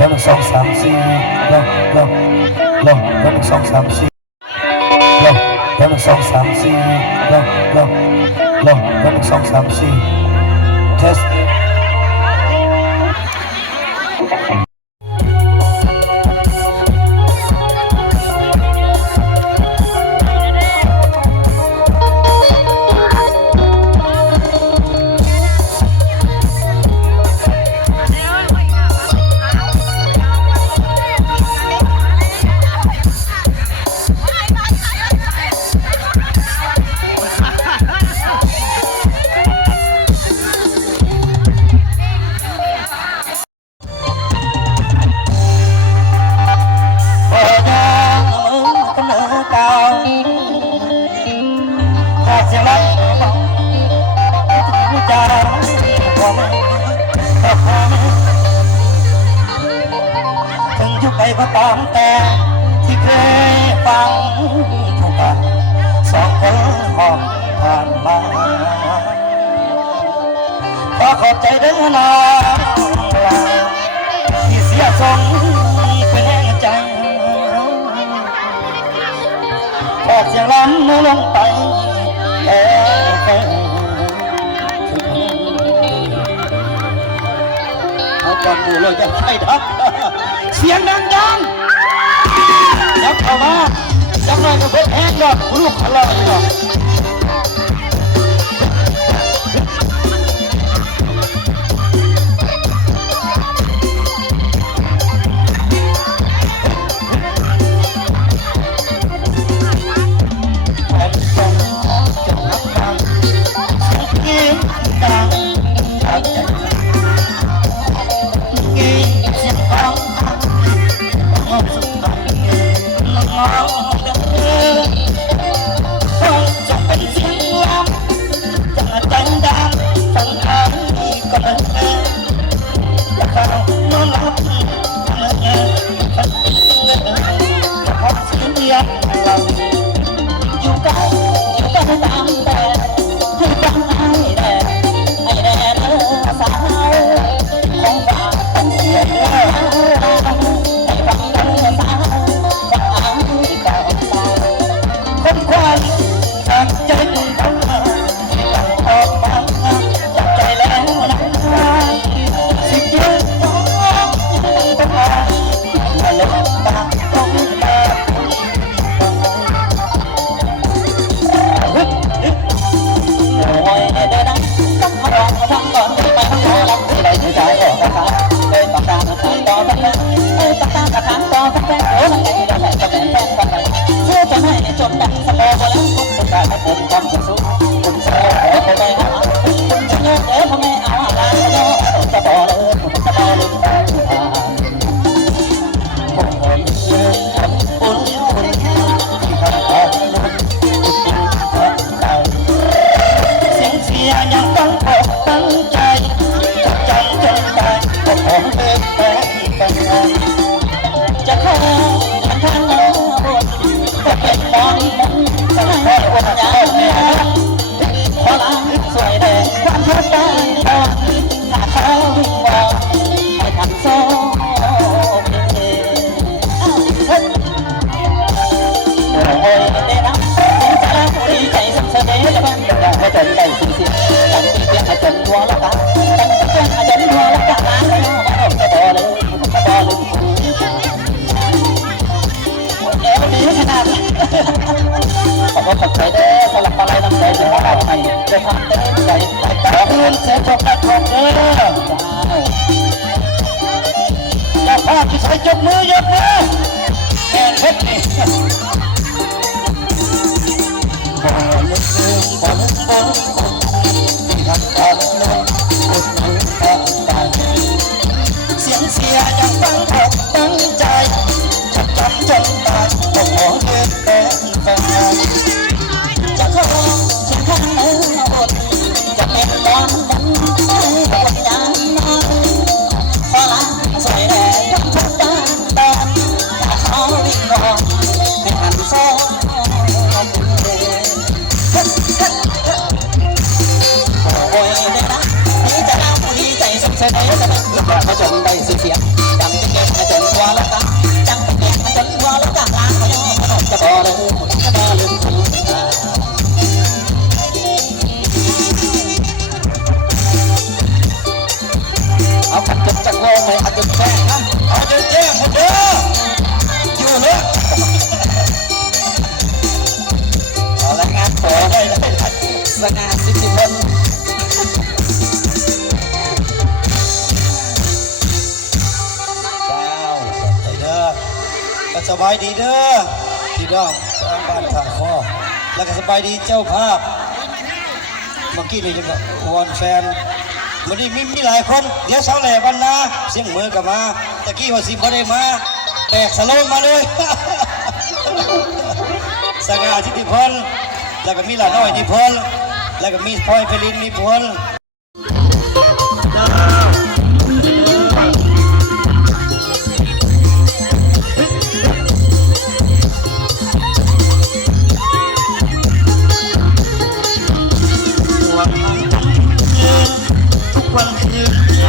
1 2 3 4ลง1 2 3 4ลง1 2 3 4ลง1 2 3 4 testก็ตามแต่ที่เคยฟังทุกอย่างสองคนหอบผ่านมาขอขอบใจเด้อน้องลาที่เสียทรงเป็นแรงใจพอเสียงล้ำลงไปเอาก่อนดูเลยจะใช่ทับเสียงดังยับเข้ามาจังเลยก็เพิ่มแห้งดอกลูกขลอดดอกจนดังสมองแล้วคุณจะไม่เป็นความสุขคุณเสียพ่อแม่เอาคุณจะเลิกพ่อแม่เอาอะไรจะบอกเลยผมจะบอกลืมตาผมเห็นยืนคุณที่ทำเอาเสียงเสียยังต้องอกตั้งใจจำจนตายก็ขอเลิกแต่จะขอทางโน้นก็เป็นมองจะให้วันยาวขอลาสวยแดงความทุกข์ใจถ้าเขาวิ่งบอกให้ทำโซ่โอ้ยได้รับจะรักดีใจสุดเสน่ห์จะบ้านอยากให้จนได้สิ่งตั้งที่เพียงให้จนหัวละกันตั้งที่เพียงให้จนหัวละกันจะบอกเลยจะบอกเลยดีขนาดขอบคุณขอบใจเด้อสำหรับอะไรน้ำใจที่เราให้ได้ทำเต็มใจขอคืนเสียงชมกระทงเด้ออย่าพลาดที่ใช้ยกมือยกมือแอนเพชรนี่บ่ลึกซึ้งบ่ลึกบ่ที่ทำตอนนู้นอุดหนุนต่อไปเสียงเสียยังฟังอกตั้งใจจะจำจนตายก็ขอเดินเป็นแฟนจะขอถึงข้างเนื้อบนจะเป็นบอลดังให้บนยามนอนขอลาสวยแดงทั้งทุกด้านตอนถ้าเขาวิ่งรอให้หันซ้อนโอ้ยได้นะนี่จะเล่าดีใจสุดเส เอาขัดจนจังวงเลยเอาจนแจ้งนะเอาจนแจ้งหมดเด้ออยู่เนอะขอรายงานตัวได้สง่าสิทธิพลสบายดีเด้อพี่น้องชาวบ้านท่าคอแล้วก็สบายดีเจ้าภาพเมื่อกี้นี่จะวอนแฟนวันนี้มีหลายคนเดี๋ยวเช้าแหล่วันนาเสียงมือกับมาตะกี้ว่าสิบ่ได้มาแบกสโลมมาเลยสง่าทิติพลแล้วก็มีหลานน้อยนิพนธ์แล้วก็มีพลอยไพลินนิพนธ์วันคืนใจ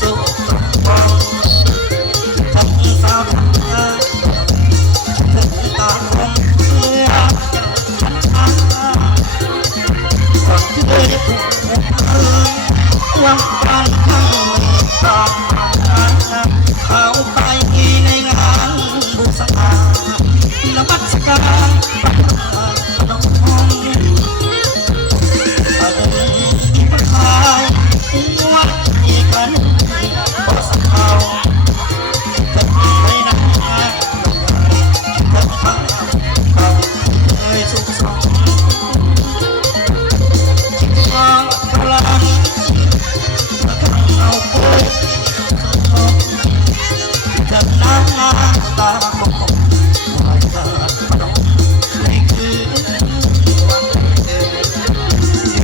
สุขสมหวังทั้งสาวทั้งตาคงเมื่อก่อนที่ได้ถูกวันวันทั้งตาเขาไปในงานบุษบานมัสการน้องวัดอีกคันก็สักเขาจะไม่นานจะทำเขาเคยสุขสมคิดว่าพลังเอาไปจะน้ำตาคงไม่เกิดพนมในคืนวัน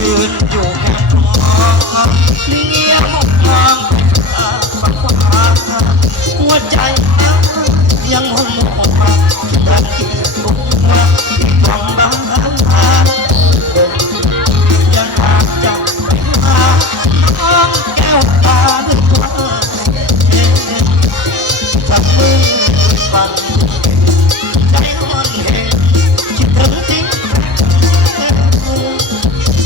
ยืนอยู่แค่เลี้ยงมองฝักขวาหัวใจยังหงหงรักที่บุกมาที่กองบ้านยังหากจะไปหาน้องแก้วตาด้วยตัวจับมือฟังใจอ่อนเห็นคิดถึงจริง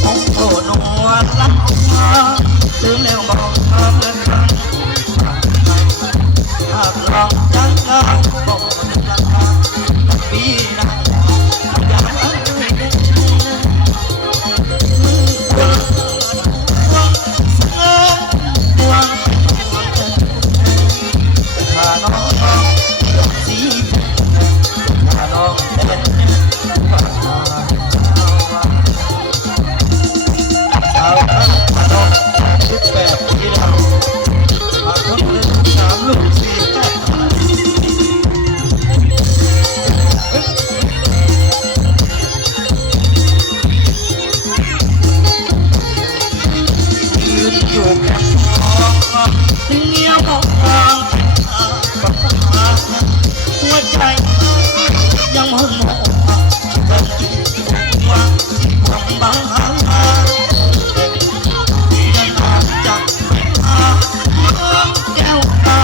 โอ้โหนัวรักลืมแล้วมองภาพเลื่อนผ่านภาพลองจังเงาบอกมันลังลาปีนังอยากให้เด็กมือคนวงเสนอวางถ้าน้องสีถ้าน้องเป็นว่าเอาถ้าน้องแบบที่เราอาคนหนึ่งสามลูกสี่ยืนอยู่แค่มองเงี้ยวมองปักตาหัวใจยังหงหงจะกินว่าที่ความบางแก้วตา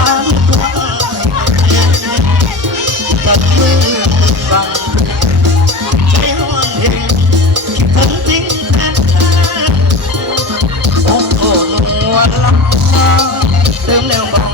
ตัวจับมือฟังใจร้อนเองคิดถึงจริงแท้โอ้โหนัวลับมาเติมแล้วบอก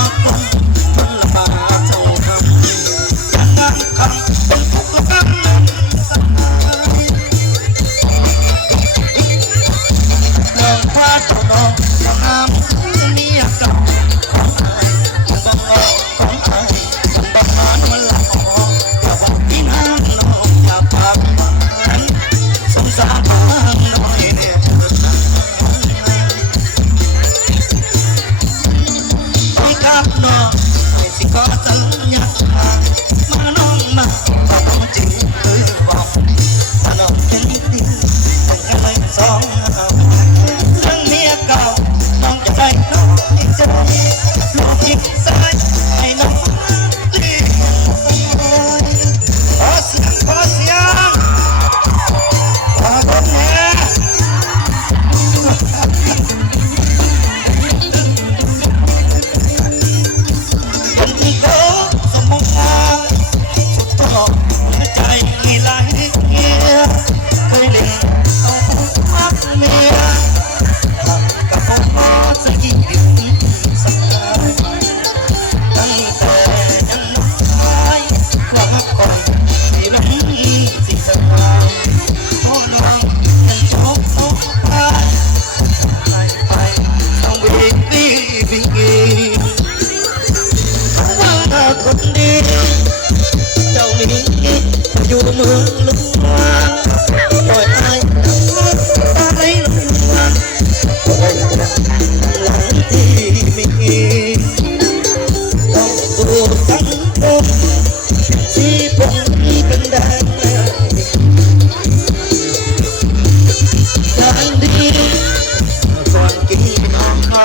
ากคนมันลำบากเจ้าคำอย่างงานคำเป็นทุกละกันสหายน้องพาเจ้าน้องมาหามเมียเก่าของอายของบังออกของอายของบังหานมันละออกอย่าบอกพี่น้ำน้องอย่าปากหวานสงสารทางน้อยเนี่ยครับน้องไม่สิขอสัญญามาน้องมาขอต้องจริงคือบอกถ้าน้องเป็นดีเป็นอะไรสองเอาเรื่องเมียเก่าน้องจะได้น้องให้ใจลูกยิงซ้ายให้น้องเลี้ยงขอเสียงขอเสียงขอคนแน่ใจไหลเงียเคยเล่นเอาพักเมียกับพ่อสักกี่เดือนสักตั้งแต่ยังน้อยความมักก่อนที่มันสิสบายพ่อน้องยังชกโซ่พายไปต้องวิ่งว่าคนดีเจ้านี้อยู่เมืองลุงวางปล่อยให้ตาไหลลงมาปล่อยหลังที่มีต้องสู่สังคมที่ผมเป็นแดนการดีก่อนกินน้องมา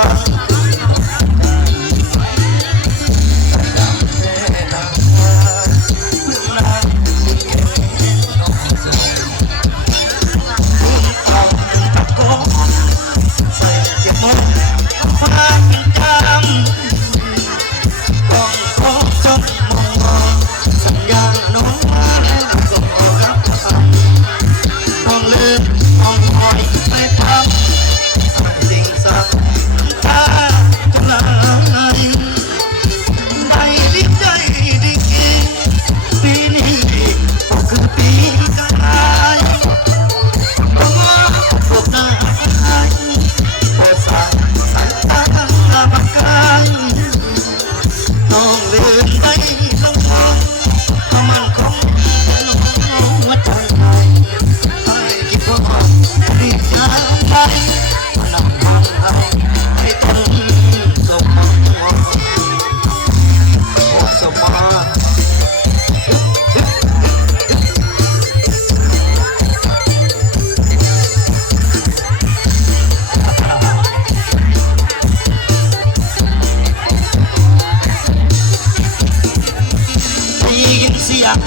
เสียง